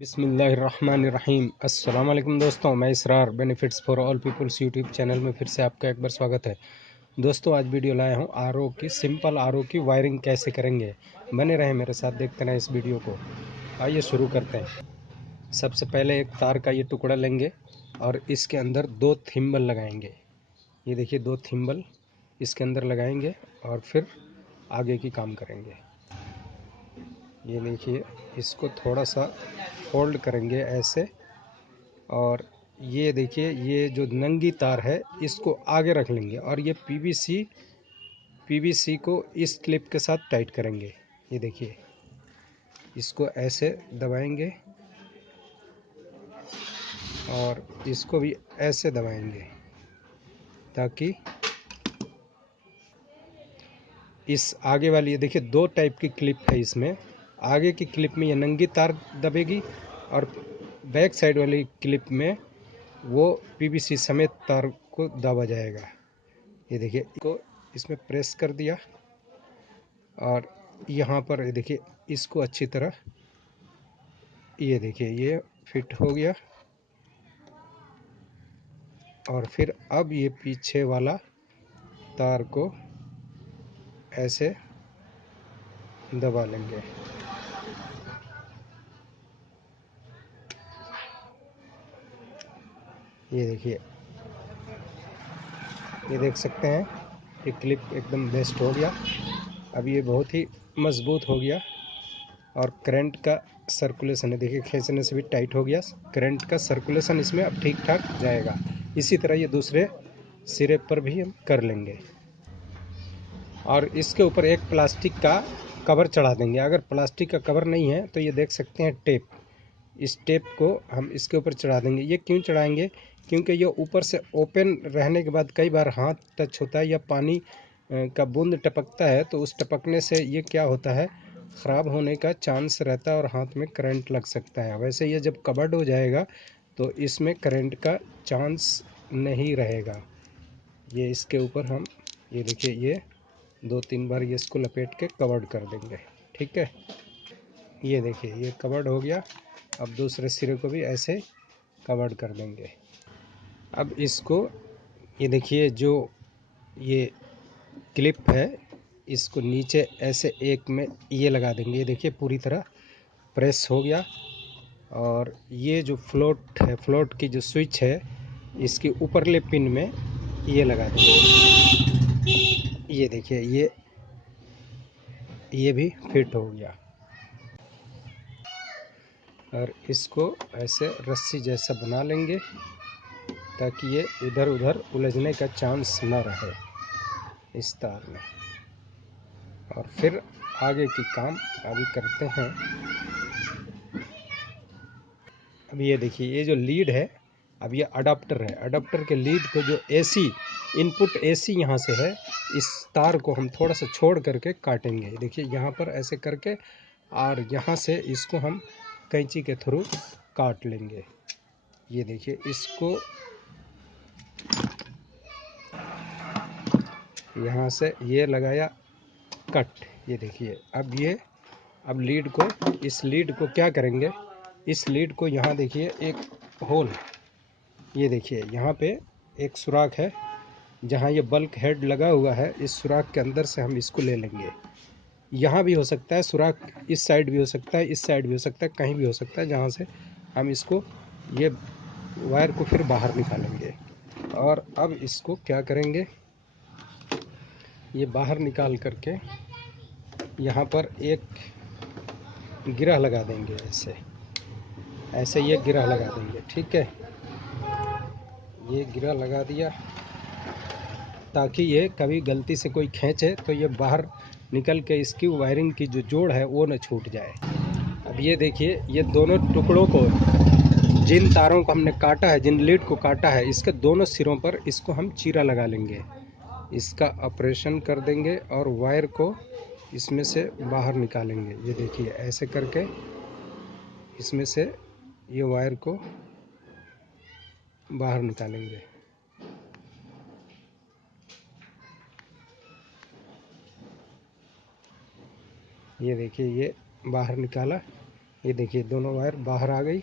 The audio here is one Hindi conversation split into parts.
बिस्मिल्लाहिर्रहमानिर्रहीम। अस्सलाम वालेकुम दोस्तों, मैं Israr benefits for all peoples YouTube channel में फिर से आपका एक बार स्वागत है। दोस्तों, आज वीडियो लाया हूँ आरओ की, सिंपल आरओ की वायरिंग कैसे करेंगे। बने रहें मेरे साथ, देखते रहें इस वीडियो को। आइए शुरू करते हैं। सबसे पहले एक तार का ये टुकड़ा लेंगे और इसके अंदर दो थिम्बल लगाएंगे। ये देखिए, दो थिम्बल इसके अंदर लगाएंगे और फिर आगे की काम करेंगे। ये देखिए, इसको थोड़ा सा फोल्ड करेंगे ऐसे, और ये देखिए, ये जो नंगी तार है इसको आगे रख लेंगे और ये पीवीसी को इस क्लिप के साथ टाइट करेंगे। ये देखिए, इसको ऐसे दबाएंगे और इसको भी ऐसे दबाएंगे ताकि इस आगे वाली, ये देखिए दो टाइप की क्लिप है इसमें। आगे की क्लिप में ये नंगी तार दबेगी और बैक साइड वाली क्लिप में वो पीवीसी समेत तार को दबा जाएगा। ये देखिए, इसको इसमें प्रेस कर दिया और यहाँ पर ये देखिए, इसको अच्छी तरह, ये देखिए, ये फिट हो गया। और फिर अब ये पीछे वाला तार को ऐसे दबा लेंगे। ये देखिए, ये देख सकते हैं, ये क्लिप एकदम बेस्ट हो गया। अब ये बहुत ही मज़बूत हो गया और करंट का सर्कुलेशन है, देखिए खींचने से भी टाइट हो गया। करंट का सर्कुलेशन इसमें अब ठीक ठाक जाएगा। इसी तरह ये दूसरे सिरे पर भी हम कर लेंगे और इसके ऊपर एक प्लास्टिक का कवर चढ़ा देंगे। अगर प्लास्टिक का कवर नहीं है तो ये देख सकते हैं टेप, इस टेप को हम इसके ऊपर चढ़ा देंगे। ये क्यों चढ़ाएंगे? क्योंकि ये ऊपर से ओपन रहने के बाद कई बार हाथ टच होता है या पानी का बूंद टपकता है, तो उस टपकने से ये क्या होता है, ख़राब होने का चांस रहता है और हाथ में करंट लग सकता है। वैसे ये जब कवर्ड हो जाएगा तो इसमें करंट का चांस नहीं रहेगा। ये इसके ऊपर हम, ये देखिए, ये दो तीन बार ये इसको लपेट के कवर्ड कर देंगे। ठीक है, ये देखिए, ये कवर्ड हो गया। अब दूसरे सिरे को भी ऐसे कवर्ड कर देंगे। अब इसको, ये देखिए, जो ये क्लिप है इसको नीचे ऐसे एक में ये लगा देंगे। ये देखिए, पूरी तरह प्रेस हो गया। और ये जो फ्लोट है, फ्लोट की जो स्विच है, इसके ऊपरले पिन में ये लगा देंगे। ये देखिए, ये भी फिट हो गया। और इसको ऐसे रस्सी जैसा बना लेंगे ताकि ये इधर उधर उलझने का चांस न रहे इस तार में। और फिर आगे की काम अभी करते हैं। अब ये देखिए, ये जो लीड है, अब ये अडाप्टर है। अडाप्टर के लीड को जो एसी इनपुट, एसी यहाँ से है, इस तार को हम थोड़ा सा छोड़ करके काटेंगे। देखिए, यहाँ पर ऐसे करके और यहाँ से इसको हम कैंची के थ्रू काट लेंगे। ये देखिए, इसको यहाँ से ये लगाया कट। ये देखिए, अब लीड को, इस लीड को क्या करेंगे, इस लीड को यहाँ देखिए एक होल, ये देखिए यहाँ पे एक सुराख है जहाँ ये बल्क हेड लगा हुआ है। इस सुराख के अंदर से हम इसको ले लेंगे। यहाँ भी हो सकता है सुराख, इस साइड भी हो सकता है, इस साइड भी हो सकता है, कहीं भी हो सकता है, जहाँ से हम इसको, ये वायर को फिर बाहर निकालेंगे। और अब इसको क्या करेंगे, ये बाहर निकाल करके यहाँ पर एक गिरह लगा देंगे। ऐसे ऐसे ये गिरह लगा देंगे। ठीक है, ये गिरह लगा दिया ताकि ये कभी गलती से कोई खींचे तो ये बाहर निकल के इसकी वायरिंग की जो जोड़ है वो न छूट जाए। अब ये देखिए, ये दोनों टुकड़ों को, जिन तारों को हमने काटा है, जिन लीड को काटा है, इसके दोनों सिरों पर इसको हम चीरा लगा लेंगे। इसका ऑपरेशन कर देंगे और वायर को इसमें से बाहर निकालेंगे। ये देखिए, ऐसे करके इसमें से ये वायर को बाहर निकालेंगे। ये देखिए, ये बाहर निकाला। ये देखिए दोनों वायर बाहर आ गई,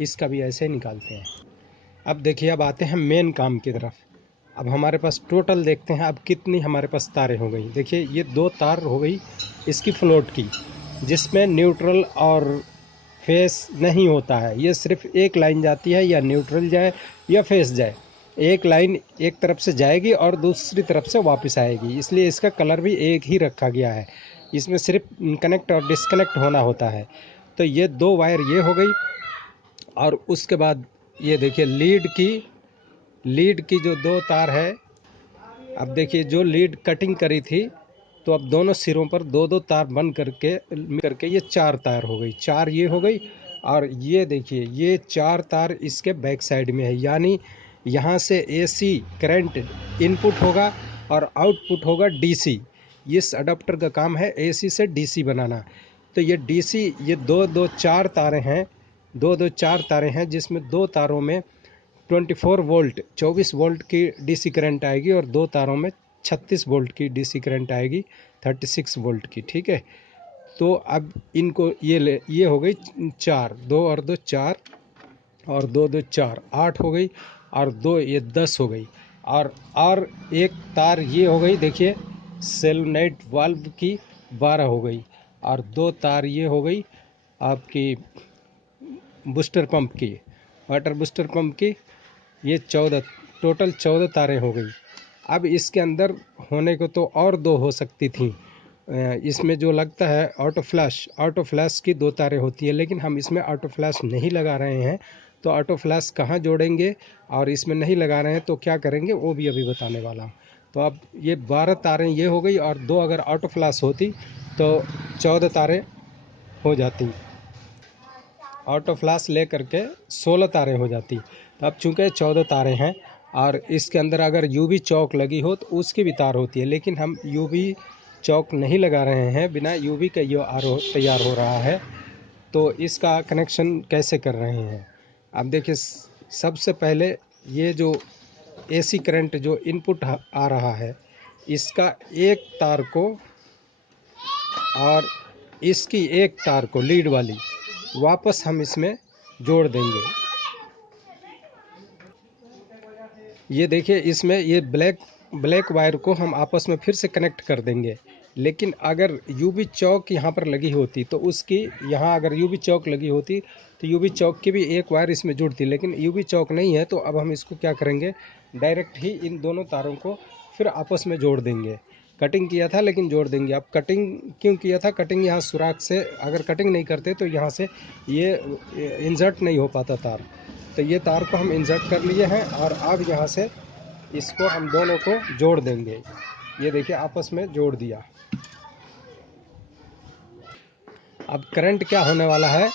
इसका भी ऐसे ही निकालते हैं। अब देखिए, अब आते हैं मेन काम की तरफ। अब हमारे पास टोटल देखते हैं अब कितनी हमारे पास तारें हो गई। देखिए ये 2 तार हो गई इसकी फ्लोट की, जिसमें न्यूट्रल और फेस नहीं होता है। ये सिर्फ एक लाइन जाती है, या न्यूट्रल जाए या फेस जाए, एक लाइन एक तरफ से जाएगी और दूसरी तरफ से वापस आएगी, इसलिए इसका कलर भी एक ही रखा गया है। इसमें सिर्फ कनेक्ट और डिस्कनेक्ट होना होता है। तो ये 2 वायर ये हो गई, और उसके बाद ये देखिए लीड की जो 2 तार है। अब देखिए जो लीड कटिंग करी थी, तो अब दोनों सिरों पर 2-2 तार बंद करके ये 4 तार हो गई, 4 ये हो गई। और ये देखिए ये 4 तार इसके बैक साइड में है, यानी यहाँ से एसी करंट इनपुट होगा और आउटपुट होगा डीसी। इस अडाप्टर का काम है एसी से डीसी बनाना। तो ये डीसी, ये 4 तारें हैं, 4 तारें हैं, जिसमें 2 तारों में 24 वोल्ट 24 वोल्ट की डीसी करंट आएगी, और 2 तारों में 36 वोल्ट की डीसी करंट आएगी, 36 वोल्ट की। ठीक है, तो अब इनको ये हो गई 4, 2 और 2 4, और 2 2 4 8 हो गई, और 2 ये 10 हो गई। और एक तार ये हो गई, देखिए सेलोनाइट वाल्व की 12 हो गई, और 2 तार ये हो गई आपकी बूस्टर पंप की, वाटर बूस्टर पंप की, ये 14, टोटल 14 तारें हो गई। अब इसके अंदर होने को तो और 2 हो सकती थी। इसमें जो लगता है ऑटो फ्लैश की 2 तारें होती है, लेकिन हम इसमें ऑटो फ्लैश नहीं लगा रहे हैं। तो ऑटो फ्लैश कहाँ जोड़ेंगे और इसमें नहीं लगा रहे हैं तो क्या करेंगे, वो भी अभी बताने वाला हूँ। तो अब ये 12 तारें ये हो गई, और 2 अगर ऑटो फ्लैश होती तो 14 तारें हो जाती। ऑटो फ्लैश ले करके 16 तारें हो जाती। तो अब चूँकि 14 तारें हैं, और इसके अंदर अगर यूवी चौक लगी हो तो उसकी भी तार होती है, लेकिन हम यूवी चौक नहीं लगा रहे हैं, बिना यूवी का ये तैयार हो रहा है। तो इसका कनेक्शन कैसे कर रहे हैं, अब देखिए सबसे पहले ये जो एसी करंट जो इनपुट आ रहा है, इसका एक तार को और इसकी एक तार को लीड वाली वापस हम इसमें जोड़ देंगे। ये देखिए इसमें ये ब्लैक वायर को हम आपस में फिर से कनेक्ट कर देंगे। लेकिन अगर यूवी चौक यहाँ पर लगी होती तो उसकी, यहाँ अगर यूवी चौक लगी होती तो यूवी चौक की भी एक वायर इसमें जुड़ती, लेकिन यूवी चौक नहीं है। तो अब हम इसको क्या करेंगे, डायरेक्ट ही इन दोनों तारों को फिर आपस में जोड़ देंगे। कटिंग किया था लेकिन जोड़ देंगे। अब कटिंग क्यों किया था, कटिंग यहाँ सुराख से, अगर कटिंग नहीं करते तो यहाँ से ये इंसर्ट नहीं हो पाता तार। तो ये तार को हम इंसर्ट कर लिए हैं, और अब यहाँ से इसको हम दोनों को जोड़ देंगे। ये देखिए आपस में जोड़ दिया। अब करंट क्या होने वाला है,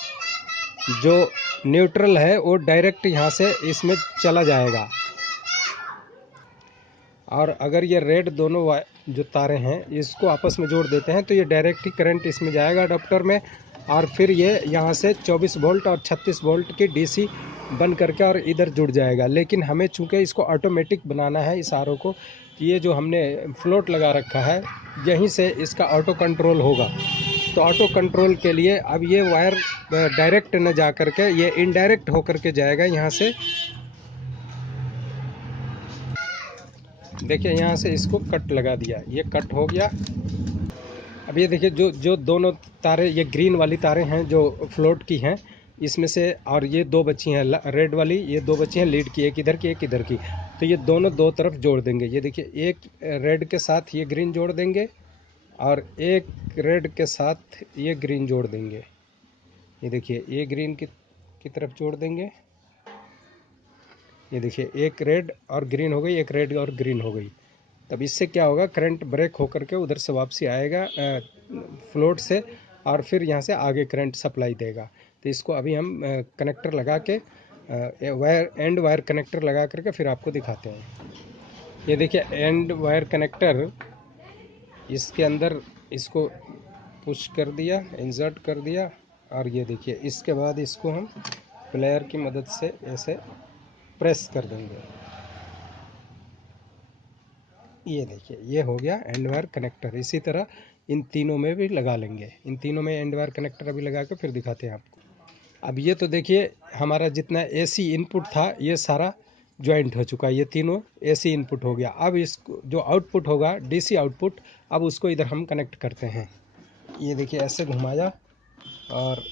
जो न्यूट्रल है वो डायरेक्ट यहाँ से इसमें चला जाएगा, और अगर ये रेड दोनों जो तारें हैं इसको आपस में जोड़ देते हैं तो ये डायरेक्ट ही करंट इसमें जाएगा अडाप्टर में, और फिर ये यहाँ से 24 वोल्ट और 36 वोल्ट की डीसी बन करके और इधर जुड़ जाएगा। लेकिन हमें चूंकि इसको ऑटोमेटिक बनाना है इस आरओ को, ये जो हमने फ्लोट लगा रखा है यहीं से इसका ऑटो कंट्रोल होगा। तो ऑटो कंट्रोल के लिए अब ये वायर डायरेक्ट न जा करके ये इनडायरेक्ट होकर के जाएगा यहाँ से। देखिए यहाँ से इसको कट लगा दिया, ये कट हो गया। अब ये देखिए जो दोनों तारें, ये ग्रीन वाली तारें हैं जो फ्लोट की हैं, इसमें से, और ये 2 बची हैं रेड वाली, ये 2 बची हैं लीड की, एक इधर की एक इधर की। तो ये दोनों 2 तरफ जोड़ देंगे। ये देखिए एक रेड के साथ ये ग्रीन जोड़ देंगे, और एक रेड के साथ ये ग्रीन जोड़ देंगे। ये देखिए ये ग्रीन की तरफ जोड़ देंगे। ये देखिए एक रेड और ग्रीन हो गई, एक रेड और ग्रीन हो गई। तब इससे क्या होगा, करंट ब्रेक होकर के उधर से वापसी आएगा फ्लोट से, और फिर यहाँ से आगे करंट सप्लाई देगा। तो इसको अभी हम कनेक्टर लगा के एंड वायर कनेक्टर लगा करके फिर आपको दिखाते हैं। ये देखिए एंड वायर कनेक्टर, इसके अंदर इसको पुश कर दिया, इंसर्ट कर दिया, और ये देखिए इसके बाद इसको हम प्लेयर की मदद से ऐसे प्रेस कर देंगे। ये देखिए ये हो गया एंड वायर कनेक्टर। इसी तरह इन तीनों में भी लगा लेंगे, इन तीनों में एंड वायर कनेक्टर अभी लगा के फिर दिखाते हैं आपको। अब ये तो देखिए हमारा जितना एसी इनपुट था ये सारा ज्वाइंट हो चुका है, ये तीनों एसी इनपुट हो गया। अब इसको जो आउटपुट होगा डीसी आउटपुट, अब उसको इधर हम कनेक्ट करते हैं। ये देखिए ऐसे घुमाया और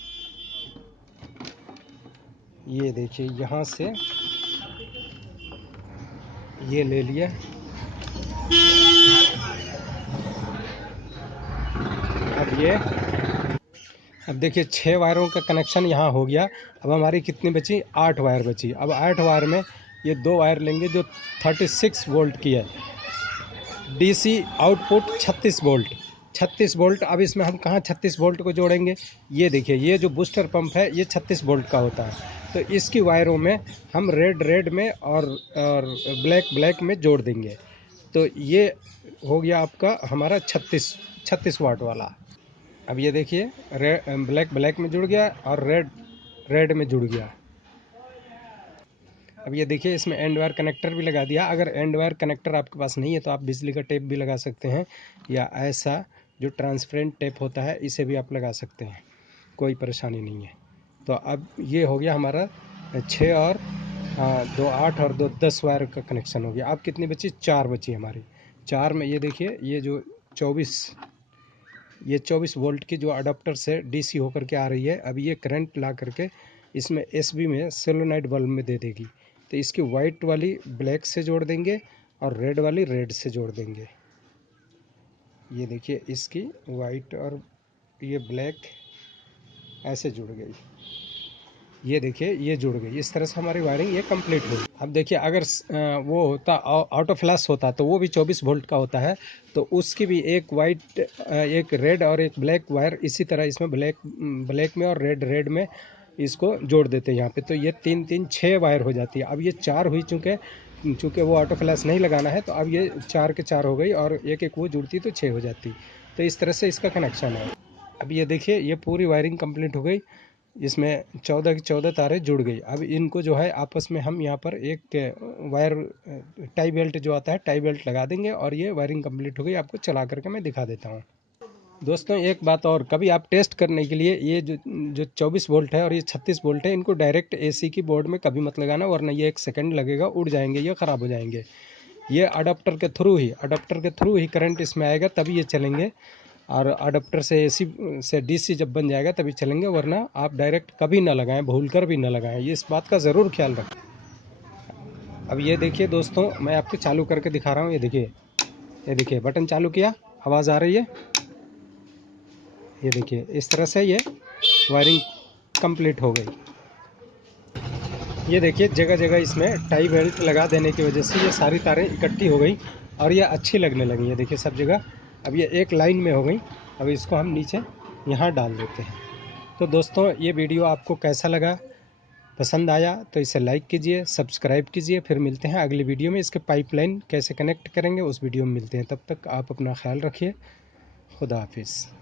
ये देखिए यहाँ से ये ले लिया। अब देखिए 6 वायरों का कनेक्शन यहाँ हो गया। अब हमारी कितनी बची? 8 वायर बची। अब 8 वायर में ये 2 वायर लेंगे जो 36 वोल्ट की है, डीसी आउटपुट 36 वोल्ट, 36 वोल्ट। अब इसमें हम कहाँ 36 वोल्ट को जोड़ेंगे? ये देखिए ये जो बूस्टर पंप है ये 36 वोल्ट का होता है, तो इसकी वायरों में हम रेड में और ब्लैक में जोड़ देंगे। तो ये हो गया आपका हमारा 36 वाट वाला। अब ये देखिए ब्लैक में जुड़ गया और रेड में जुड़ गया। अब ये देखिए इसमें एंड वायर कनेक्टर भी लगा दिया। अगर एंड वायर कनेक्टर आपके पास नहीं है तो आप बिजली का टेप भी लगा सकते हैं, या ऐसा जो ट्रांसपेरेंट टेप होता है इसे भी आप लगा सकते हैं, कोई परेशानी नहीं है। तो अब ये हो गया हमारा 6 और 2 8 और 2 10 वायर का कनेक्शन हो गया। अब कितनी बची? 4 बची हमारी। 4 में ये देखिए ये जो 24 वोल्ट की जो अडाप्टर से डीसी होकर के आ रही है, अब ये करंट ला करके इसमें एसबी में सोलेनोइड बल्ब में दे देगी। तो इसकी वाइट वाली ब्लैक से जोड़ देंगे और रेड वाली रेड से जोड़ देंगे। ये देखिए इसकी वाइट और ये ब्लैक ऐसे जुड़ गई। ये देखिए ये जुड़ गई। इस तरह से हमारी वायरिंग ये कंप्लीट होगी। अब देखिए अगर वो होता ऑटो फ्लैश होता तो वो भी 24 वोल्ट का होता है, तो उसकी भी एक वाइट एक रेड और एक ब्लैक वायर इसी तरह इसमें ब्लैक में और रेड में इसको जोड़ देते हैं यहाँ पे। तो ये 6 वायर हो जाती है। अब ये 4 हुई, चूँकि वो ऑटो फ्लैश नहीं लगाना है तो अब ये 4 के 4 हो गई और एक वो जुड़ती तो 6 हो जाती। तो इस तरह से इसका कनेक्शन है। अब ये देखिए ये पूरी वायरिंग कंप्लीट हो गई। इसमें 14 की 14 तारें जुड़ गई। अब इनको जो है आपस में हम यहाँ पर एक वायर टाई बेल्ट जो आता है टाई बेल्ट लगा देंगे और ये वायरिंग कंप्लीट हो गई। आपको चला करके मैं दिखा देता हूँ। दोस्तों एक बात और, कभी आप टेस्ट करने के लिए ये जो 24 वोल्ट है और ये 36 वोल्ट है, इनको डायरेक्ट एसी की बोर्ड में कभी मत लगाना, वरना ये 1 सेकंड लगेगा उड़ जाएंगे, ये ख़राब हो जाएंगे। ये अडाप्टर के थ्रू ही करंट इसमें आएगा तभी ये चलेंगे, और अडाप्टर से एसी से डीसी जब बन जाएगा तभी चलेंगे, वरना आप डायरेक्ट कभी ना लगाएं, भूल कर भी ना लगाएं। ये इस बात का ज़रूर ख्याल रखें। अब ये देखिए दोस्तों मैं आपको चालू करके दिखा रहा हूँ। ये देखिए बटन चालू किया, आवाज़ आ रही है। ये देखिए इस तरह से ये वायरिंग कंप्लीट हो गई। ये देखिए जगह जगह इसमें टाई बेल्ट लगा देने की वजह से ये सारी तारें इकट्ठी हो गई और ये अच्छी लगने लगी। ये देखिए सब जगह अब ये एक लाइन में हो गई। अब इसको हम नीचे यहाँ डाल देते हैं। तो दोस्तों ये वीडियो आपको कैसा लगा? पसंद आया तो इसे लाइक कीजिए, सब्सक्राइब कीजिए। फिर मिलते हैं अगली वीडियो में। इसके पाइपलाइन कैसे कनेक्ट करेंगे उस वीडियो में मिलते हैं। तब तक आप अपना ख्याल रखिए। खुदा हाफिज़।